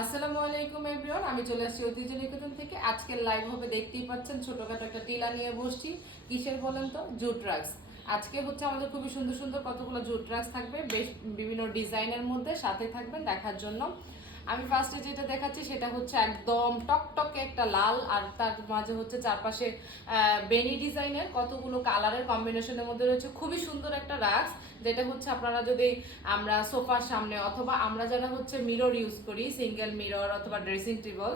আসসালামু আলাইকুম এভরিওয়ান, আমি চলে আসছি ঐতিহ্য নিকেতন থেকে। আজকের লাইভ হবে, দেখতেই পাচ্ছেন ছোটখাটো একটা টিলা নিয়ে বসছি। কিসের বলেন তো? Jute rugs. আজকে হচ্ছে আমাদের খুবই সুন্দর সুন্দর কতগুলো জুট রাগস থাকবে, বেশ বিভিন্ন ডিজাইনের মধ্যে। সাথে থাকবেন দেখার জন্য। আমি ফার্স্টে যেটা দেখাচ্ছি সেটা হচ্ছে একদম টকটকে একটা লাল, আর তার মাঝে হচ্ছে চারপাশে বেনি ডিজাইনের কতগুলো কালারের কম্বিনেশনের মধ্যে রয়েছে। খুবই সুন্দর একটা রাগস, যেটা হচ্ছে আপনারা যদি আমরা সোফার সামনে অথবা আমরা যারা হচ্ছে মিরর ইউজ করি, সিঙ্গেল মিরর অথবা ড্রেসিং টেবল,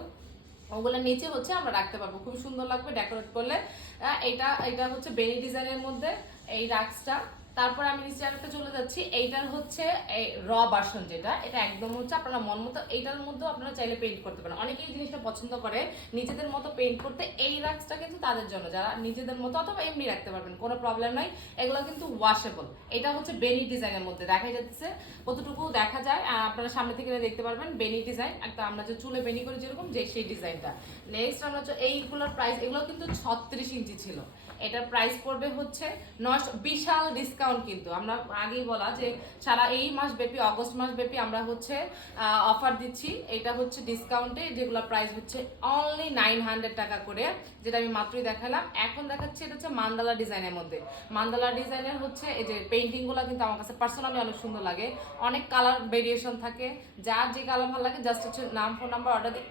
ওগুলোর নিচে হচ্ছে আমরা রাখতে পারবো, খুব সুন্দর লাগবে ডেকোরেট করলে। এটা এটা হচ্ছে বেনি ডিজাইনের মধ্যে এই রাক্সটা। তারপর আমি নিচে আরেকটা চলে যাচ্ছি, এইটার হচ্ছে র ভার্সন, যেটা এটা একদম হচ্ছে আপনারা মন মতো, এইটার মধ্যেও আপনারা চাইলে পেইন্ট করতে পারেন। অনেকেই এই জিনিসটা পছন্দ করে নিজেদের মতো পেইন্ট করতে। এই রাক্সটা কিন্তু তাদের জন্য যারা নিজেদের মতো অথবা এমনি রাখতে পারবেন, কোনো প্রবলেম নাই। এগুলো কিন্তু ওয়াশেবল। এটা হচ্ছে বেনি ডিজাইনের মধ্যে দেখা যাচ্ছে, কতটুকু দেখা যায় আপনারা সামনে থেকে দেখতে পারবেন। বেনি ডিজাইন একটা, আমরা যে চুলে বেনি করি যেরকম, যে সেই ডিজাইনটা। নেক্সট আমরা এইগুলোর প্রাইস, এগুলো কিন্তু 36 ইঞ্চি ছিল। এটার প্রাইস পড়বে হচ্ছে 900। বিশাল ডিসকাউন্ট কিন্তু, আমরা আগেই বলা যে সারা এই মাস ব্যাপী, অগস্ট মাস ব্যাপী আমরা হচ্ছে অফার দিচ্ছি। এটা হচ্ছে ডিসকাউন্টে, যেগুলো প্রাইস হচ্ছে অনলি 900 টাকা করে, যেটা আমি মাত্রই দেখালাম। এখন দেখাচ্ছি এটা হচ্ছে মান্দালা ডিজাইনের মধ্যে। মান্দালা ডিজাইনের হচ্ছে এই যে পেইন্টিংগুলো কিন্তু আমার কাছে পার্সোনালি অনেক সুন্দর লাগে। অনেক কালার ভেরিয়েশন থাকে, যার যে কালার ভালো লাগে জাস্ট হচ্ছে নাম, ফোন নাম্বার, অর্ডার দিয়ে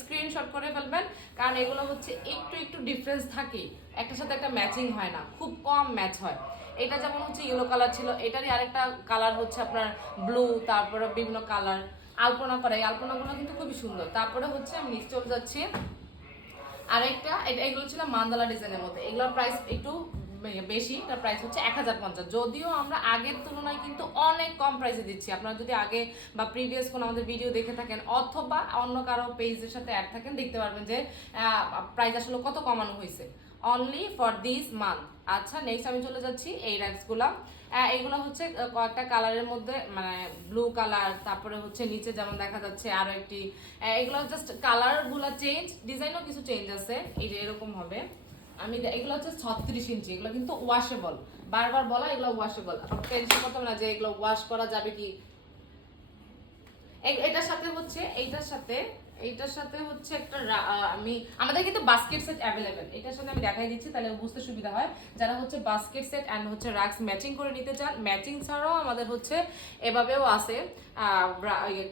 স্ক্রিনশট করে ফেলবেন। কারণ এগুলো হচ্ছে একটু একটু ডিফারেন্স থাকে, একটার সাথে একটা ম্যাচিং হয় না, খুব কম ম্যাচ হয়। এটা যেমন হচ্ছে ইয়েলো কালার ছিল, এটারই আরেকটা কালার হচ্ছে আপনার ব্লু, তারপরে বিভিন্ন কালার আলপনা করা, এই আলপনাগুলো কিন্তু খুবই সুন্দর। তারপরে হচ্ছে আমি নিচে চলে যাচ্ছি আরেকটা, এগুলো ছিল মান্দালা ডিজাইনের মধ্যে। এগুলোর প্রাইস একটু বেশি, তার প্রাইস হচ্ছে 1050। যদিও আমরা আগের তুলনায় কিন্তু অনেক কম প্রাইসে দিচ্ছি। আপনারা যদি আগে বা প্রিভিয়াস কোনো আমাদের ভিডিও দেখে থাকেন অথবা অন্য কারো পেজের সাথে অ্যাড থাকেন, দেখতে পারবেন যে প্রাইস আসলে কত কমানো হয়েছে অনলি ফর দিস মান্থ। আচ্ছা, নেক্সট আমি চলে যাচ্ছি এই রাগসগুলো। এইগুলো হচ্ছে কয়েকটা কালারের মধ্যে, মানে ব্লু কালার, তারপরে হচ্ছে নিচে যেমন দেখা যাচ্ছে আরো একটি। এগুলো জাস্ট কালারগুলো চেঞ্জ, ডিজাইনও কিছু চেঞ্জ আছে। এই যে এরকম হবে। এগুলো হচ্ছে 36 ইঞ্চি, এগুলো কিন্তু ওয়াশেবল। বারবার বলা, এগুলো ওয়াশেবল। আপনার টেনশন করতে হবে না যে এগুলো ওয়াশ করা যাবে কি। এটার সাথে হচ্ছে, এইটার সাথে হচ্ছে একটা আমি, আমাদের কিন্তু বাস্কেট সেট অ্যাভেলেবেল। এটার সাথে আমি দেখাই দিচ্ছি, তাহলে বুঝতে সুবিধা হয়। যারা হচ্ছে বাস্কেট সেট অ্যান্ড হচ্ছে রাক্স ম্যাচিং করে নিতে চান, ম্যাচিং ছাড়াও আমাদের হচ্ছে এভাবেও আছে।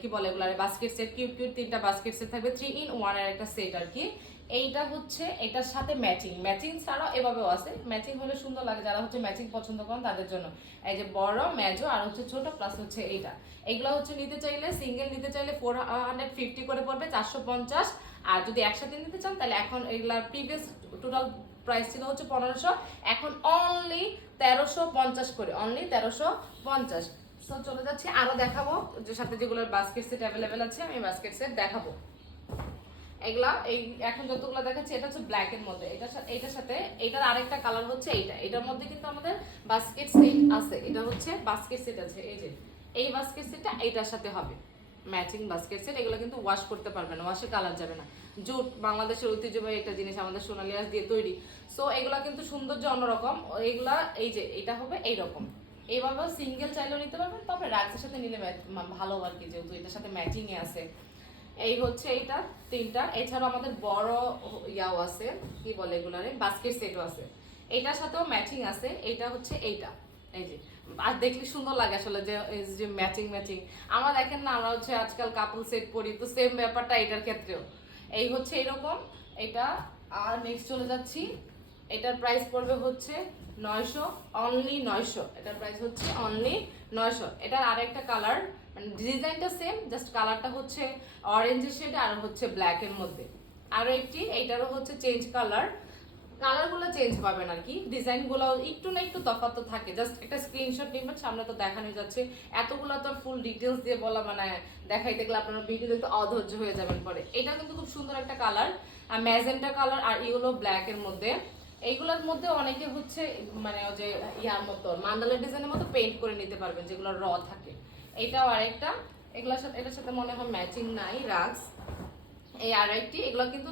কি বলে এগুলো, বাস্কেট সেট, কিউট কিউট 3টা বাস্কেট সেট থাকবে, 3 in 1 এর একটা সেট আর কি। এইটা হচ্ছে এটার সাথে ম্যাচিং ছাড়াও এভাবেও আছে। ম্যাচিং হলে সুন্দর লাগে, যারা হচ্ছে ম্যাচিং পছন্দ করেন তাদের জন্য। এই যে বড় মেজো আর হচ্ছে ছোট, প্লাস হচ্ছে এইটা। এগুলো হচ্ছে নিতে চাইলে, সিঙ্গেল নিতে চাইলে 450 করে পড়বে, 450। আর যদি একসাথে নিতে চান তাহলে এখন এগুলার প্রিভিয়াস টোটাল প্রাইস ছিল হচ্ছে 1500, এখন অনলি 1350 করে, অনলি 1350। সো চলে যাচ্ছি আরো দেখাবো, যে সাথে যেগুলোর বাস্কেট সেট অ্যাভেলেবেল আছে, আমি বাস্কেট সেট দেখাবো। এগুলা এই এখন যতগুলো দেখাচ্ছি, এটা হচ্ছে ব্ল্যাক এর মধ্যে। এটার সাথে এটার আরেকটা কালার হচ্ছে এইটা। এটার মধ্যে কিন্তু আমাদের বাস্কেট সেট আছে, এটা হচ্ছে বাস্কেট সেট আছে। এই যে এই বাস্কেট সেটটা এইটার সাথে হবে, ম্যাচিং বাস্কেট সেট। এগুলো কিন্তু ওয়াশ করতে পারবেন না, ওয়াশে কালার যাবে না। জুট বাংলাদেশের ঐতিহ্যবাহী একটা জিনিস, আমাদের সোনালী আঁশ দিয়ে তৈরি। সো এগুলা কিন্তু সৌন্দর্য অন্যরকম। এইগুলা এই যে এটা হবে এইরকম। এইভাবে সিঙ্গেল চাইলেও নিতে পারবেন, তবে রাগসের সাথে নিলে ভালো আর কি, যেহেতু এটার সাথে ম্যাচিং এ আছে। এই হচ্ছে এইটা 3টা। এছাড়াও আমাদের বড় ইয়াও আছে, কি বলে এগুলারে, বাস্কেট সেটও আছে। এটার সাথেও ম্যাচিং আছে। এইটা হচ্ছে এইটা, এই যে আর দেখলে সুন্দর লাগে আসলে, যে ম্যাচিং ম্যাচিং। আমরা দেখেন না, আমরা হচ্ছে আজকাল কাপল সেট পরি, তো সেম ব্যাপারটা এটার ক্ষেত্রেও। এই হচ্ছে এরকম এটা। আর নেক্সট চলে যাচ্ছি, এটার প্রাইস পড়বে হচ্ছে 900, অনলি 900। এটার প্রাইস হচ্ছে অনলি 900। এটার আরেকটা কালার, মানে ডিজাইনটা সেম, জাস্ট কালারটা হচ্ছে অরেঞ্জের শেড আর হচ্ছে ব্ল্যাক এর মধ্যে। আরো একটি, এইটারও হচ্ছে চেঞ্জ কালার, কালারগুলো চেঞ্জ পাবেন আর কি, ডিজাইনগুলো একটু না একটু তফাৎ তো থাকে। জাস্ট একটা স্ক্রিনশট নেবেন, সামনে তো দেখানো যাচ্ছে। এতগুলো তো ফুল ডিটেলস দিয়ে বলা, মানে দেখাইতে গেলে আপনারা ভিডিও দেখতে অধৈর্য হয়ে যাবেন পরে। এটা কিন্তু খুব সুন্দর একটা কালার, ম্যাজেন্টা কালার আর ইয়েলো ব্ল্যাক এর মধ্যে। এইগুলোর মধ্যে অনেকে হচ্ছে মানে ওই যে ইয়ার মতো মান্দালা ডিজাইনের মতো পেইন্ট করে নিতে পারবেন, যেগুলো র থাকে। এইটাও আরেকটা, এগুলোর সাথে এটার সাথে মনে হয় ম্যাচিং নাই রাগস। এই আরেকটি, এগুলো কিন্তু